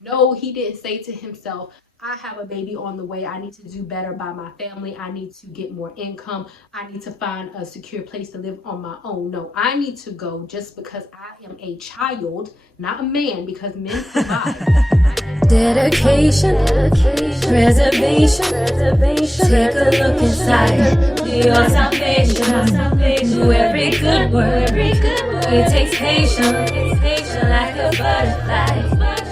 No, he didn't say to himself, I have a baby on the way. I need to do better by my family. I need to get more income. I need to find a secure place to live on my own. No, I need to go just because I am a child, not a man, because men provide. Dedication, preservation, take a look inside, do your salvation, do every good work, it takes patience, like a butterfly,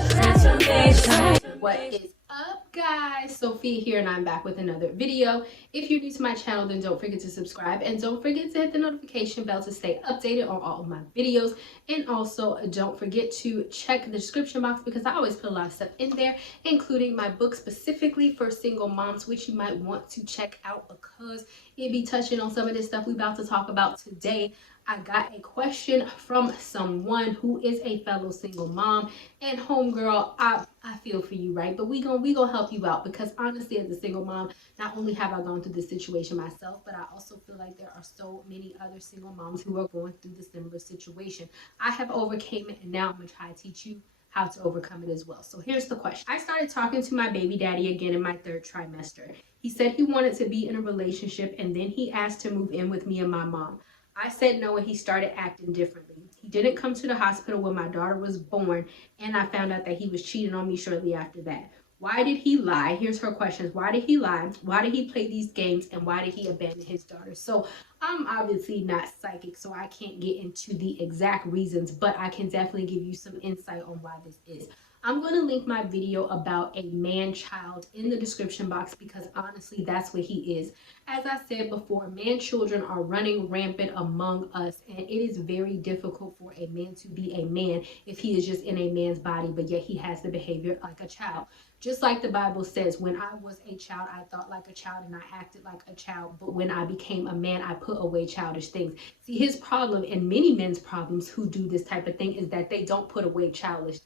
transformation. What is up, guys? Sophie here, and I'm back with another video. If you're new to my channel, then don't forget to subscribe, and don't forget to hit the notification bell to stay updated on all of my videos. And also don't forget to check the description box, because I always put a lot of stuff in there, including my book specifically for single moms, which you might want to check out because it be touching on some of this stuff we about to talk about today. I got a question from someone who is a fellow single mom, and homegirl, I feel for you, right? But we gonna help you out, because honestly, as a single mom, not only have I gone through this situation myself, but I also feel like there are so many other single moms who are going through the similar situation. I have overcame it, and now I'm gonna try to teach you how to overcome it as well. So here's the question. I started talking to my baby daddy again in my 3rd trimester. He said he wanted to be in a relationship, and then he asked to move in with me and my mom. I said no, and he started acting differently. He didn't come to the hospital when my daughter was born, and I found out that he was cheating on me shortly after that. Why did he lie? Here's her questions. Why did he lie? Why did he play these games? And why did he abandon his daughter? So I'm obviously not psychic, so I can't get into the exact reasons, but I can definitely give you some insight on why this is. I'm going to link my video about a man-child in the description box, because honestly, that's what he is. As I said before, man-children are running rampant among us, and it is very difficult for a man to be a man if he is just in a man's body, but yet he has the behavior like a child. Just like the Bible says, when I was a child, I thought like a child and I acted like a child, but when I became a man, I put away childish things. See, his problem, and many men's problems who do this type of thing, is that they don't put away childish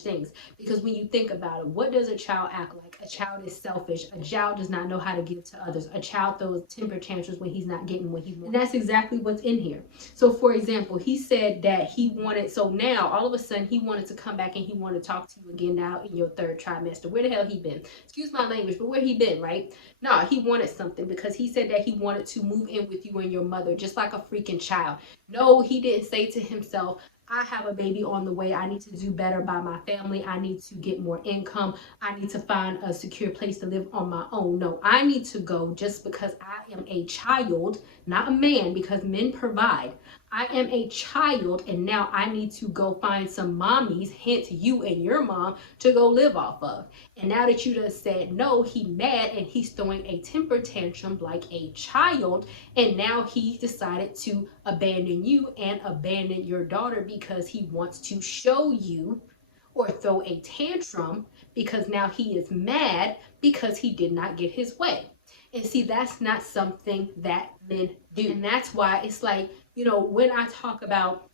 things. Because when you think about it, what does a child act like? A child is selfish. A child does not know how to give to others. A child throws temper tantrums when he's not getting what he wants. And that's exactly what's in here. So for example, he said that he wanted, so now all of a sudden he wanted to come back and he wanted to talk to you again now in your 3rd trimester. Where the hell he been? Excuse my language, but where he been, right? No, he wanted something, because he said that he wanted to move in with you and your mother just like a freaking child. No, he didn't say to himself, I have a baby on the way. I need to do better by my family. I need to get more income. I need to find a secure place to live on my own. No, I need to go just because I am a child, not a man, because men provide. I am a child, and now I need to go find some mommies, hence you and your mom, to go live off of. And now that you just said no, he mad and he's throwing a temper tantrum like a child, and now he decided to abandon you and abandon your daughter because he wants to show you, or throw a tantrum because now he is mad because he did not get his way. And see, that's not something that men do. And that's why it's like, you know, when I talk about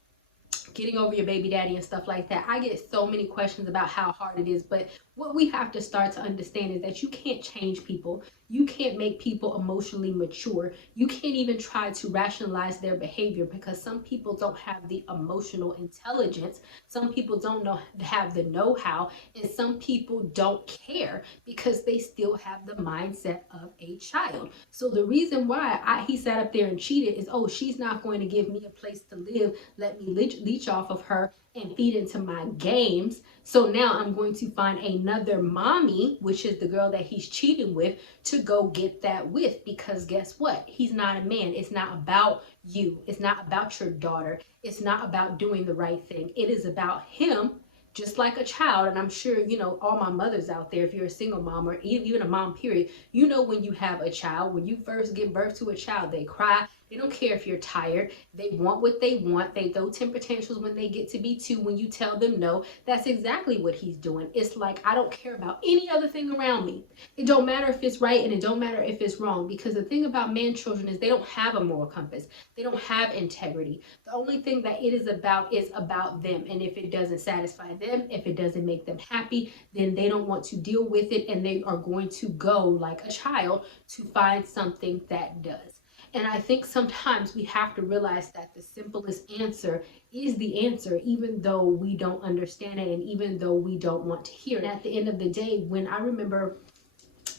getting over your baby daddy and stuff like that, I get so many questions about how hard it is. But what we have to start to understand is that you can't change people. You can't make people emotionally mature. You can't even try to rationalize their behavior, because some people don't have the emotional intelligence. Some people don't have the know-how, and some people don't care because they still have the mindset of a child. So the reason why he sat up there and cheated is, oh, she's not going to give me a place to live. Let me leech off of her and feed into my games. So now I'm going to find another mommy, which is the girl that he's cheating with, to go get that with. Because guess what? He's not a man. It's not about you. It's not about your daughter. It's not about doing the right thing. It is about him, just like a child. And I'm sure, you know, all my mothers out there, if you're a single mom or even a mom period, you know, when you have a child, when you first give birth to a child, they cry. They don't care if you're tired. They want what they want. They throw temper tantrums when they get to be 2 when you tell them no. That's exactly what he's doing. It's like, I don't care about any other thing around me. It don't matter if it's right and it don't matter if it's wrong, because the thing about man children is they don't have a moral compass. They don't have integrity. The only thing that it is about them. And if it doesn't satisfy them, if it doesn't make them happy, then they don't want to deal with it, and they are going to go like a child to find something that does. And I think sometimes we have to realize that the simplest answer is the answer, even though we don't understand it and even though we don't want to hear it. And at the end of the day, when I remember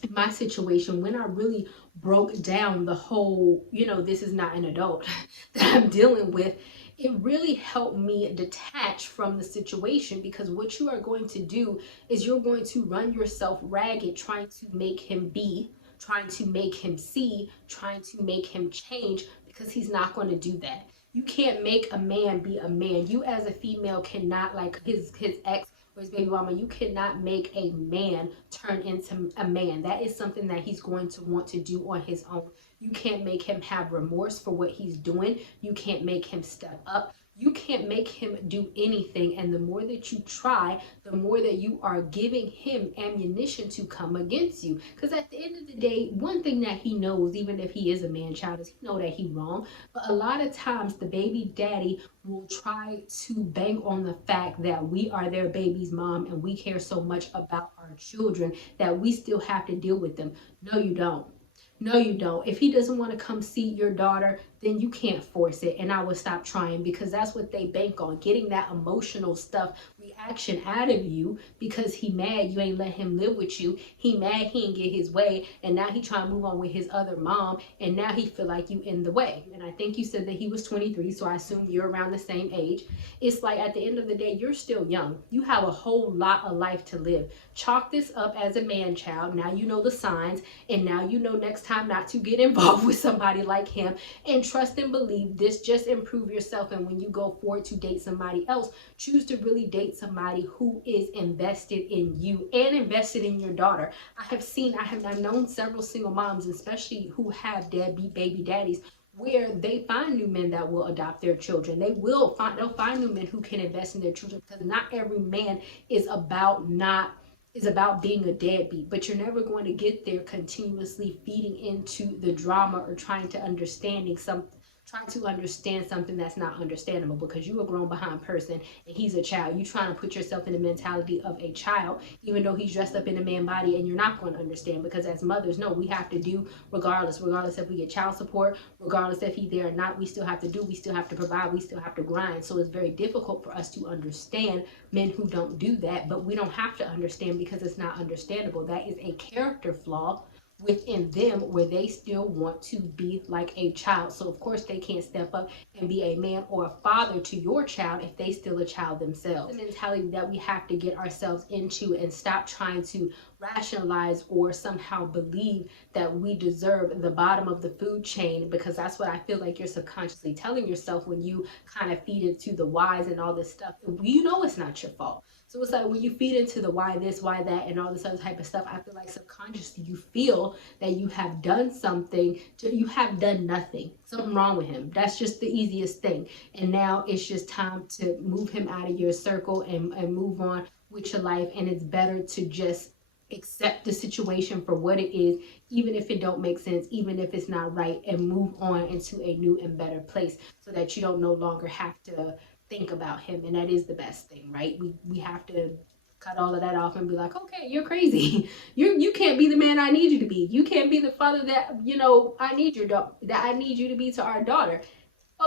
in my situation, when I really broke down the whole, this is not an adult that I'm dealing with, it really helped me detach from the situation, because what you are going to do is you're going to run yourself ragged trying to make him be, trying to make him see, trying to make him change, because he's not going to do that. You can't make a man be a man. You as a female cannot, like his ex or his baby mama, you cannot make a man turn into a man. That is something that he's going to want to do on his own. You can't make him have remorse for what he's doing. You can't make him step up. You can't make him do anything. And the more that you try, the more that you are giving him ammunition to come against you. Because at the end of the day, one thing that he knows, even if he is a man child, is he know that he's wrong. But a lot of times the baby daddy will try to bang on the fact that we are their baby's mom and we care so much about our children that we still have to deal with them. No, you don't. No, you don't. If he doesn't want to come see your daughter, then you can't force it. And I would stop trying, because that's what they bank on, getting that emotional stuff, reaction out of you, because he mad you ain't let him live with you. He mad he ain't get his way, and now he trying to move on with his other mom, and now he feel like you in the way. And I think you said that he was 23, so I assume you're around the same age. It's like at the end of the day, you're still young. You have a whole lot of life to live. Chalk this up as a man child. Now you know the signs, and now you know next time not to get involved with somebody like him. And trust and believe this, just improve yourself. And when you go forward to date somebody else, choose to really date somebody who is invested in you and invested in your daughter. I've known several single moms, especially who have deadbeat baby daddies, where they find new men that will adopt their children. They'll find new men who can invest in their children, because not every man is about being a deadbeat, but you're never going to get there continuously feeding into the drama or trying to understand something that's not understandable, because you're a grown behind person and he's a child. You trying to put yourself in the mentality of a child, even though he's dressed up in a man body, and you're not going to understand, because as mothers, no, we have to do regardless if we get child support, regardless if he's there or not, we still have to provide, we still have to grind. So it's very difficult for us to understand men who don't do that, but we don't have to understand because it's not understandable. That is a character flaw within them, where they still want to be like a child. So of course they can't step up and be a man or a father to your child if they still a child themselves. The mentality that we have to get ourselves into, and stop trying to rationalize or somehow believe that we deserve the bottom of the food chain, because that's what I feel like you're subconsciously telling yourself when you kind of feed into the whys and all this stuff. You know it's not your fault. So it's like when you feed into the why this, why that, and all this other type of stuff, I feel like subconsciously you feel that you have done something, you have done nothing. Something wrong with him. That's just the easiest thing. And now it's just time to move him out of your circle and move on with your life. And it's better to just accept the situation for what it is, even if it don't make sense, even if it's not right, and move on into a new and better place, so that you don't no longer have to think about him. And that is the best thing, right? We have to cut all of that off and be like, okay, you're crazy. You can't be the man I need you to be. You can't be the father that I need you to be to our daughter.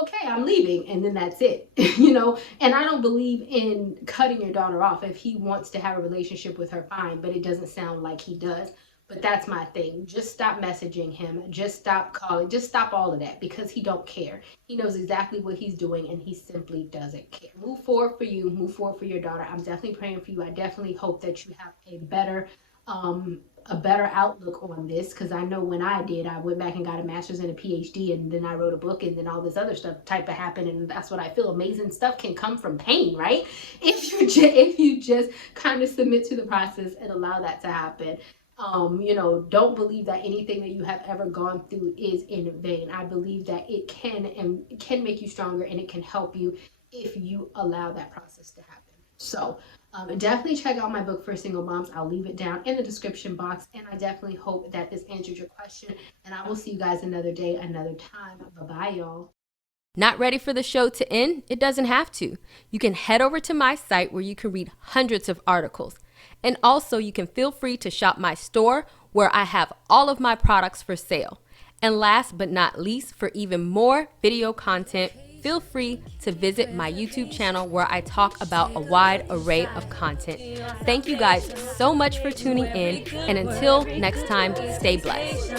Okay, I'm leaving, and then that's it. And I don't believe in cutting your daughter off. If he wants to have a relationship with her, fine, but it doesn't sound like he does. But that's my thing. Just stop messaging him. Just stop calling. Just stop all of that, because he don't care. He knows exactly what he's doing, and he simply doesn't care. Move forward for you. Move forward for your daughter. I'm definitely praying for you. I definitely hope that you have a better outlook on this, because I know when I did, I went back and got a master's and a PhD, and then I wrote a book, and then all this other stuff type of happened. And that's what I feel. Amazing stuff can come from pain, right? If you just kind of submit to the process and allow that to happen. Don't believe that anything that you have ever gone through is in vain. I believe that it can make you stronger, and it can help you if you allow that process to happen. So definitely check out my book for single moms. I'll leave it down in the description box, and I definitely hope that this answered your question, and I will see you guys another day, another time. Bye-bye, y'all. Not ready for the show to end? It doesn't have to. You can head over to my site where you can read hundreds of articles. And also you can feel free to shop my store where I have all of my products for sale. And last but not least, for even more video content, feel free to visit my YouTube channel where I talk about a wide array of content. Thank you guys so much for tuning in, and until next time, stay blessed.